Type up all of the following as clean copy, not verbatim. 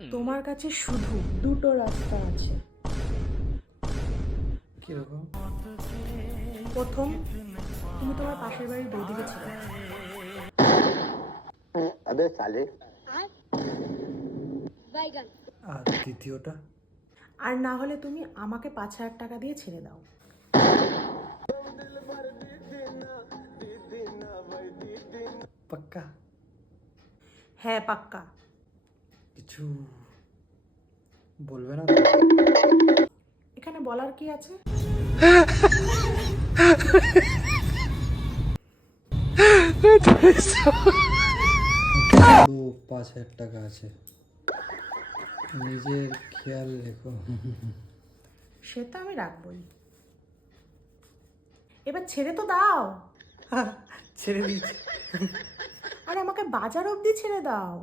তোমার কাছে শুধু দুটো রাস্তা আছে। কিরকম? প্রথম, তুমি তোমার পাশের বাড়ির বৌদিকে ছেড়ে দাও। अबे साले আর দ্বিতীয়টা? আর না হলে তুমি আমাকে 5,000 টাকা দিয়ে ছেড়ে দাও। পাক্কা? হ্যাঁ, পাক্কা। কিছু বলবে না তো? এখানে বলার কি আছে? পুরো 5,000 টাকা আছে, নিজের খেয়াল রেখো। সে তো আমি রাখবই। এবার ছেড়ে তো দাও। ছেড়ে দিচ্ছি। আর আমাকে বাজার অবধি ছেড়ে দাও।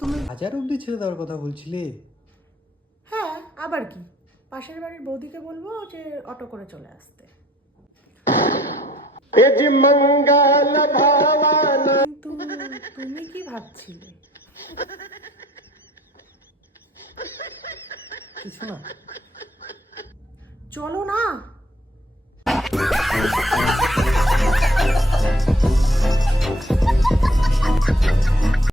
তুমি 1,000 অব্দি ছেড়ে দেওয়ার কথা বলছিলে? হ্যাঁ, আবার কি, পাশের বাড়ির বৌদিকে বলবো যে অটো করে চলে আসতে। কিন্তু তুমি কি ভাবছিলে? কিছু না। চলো না।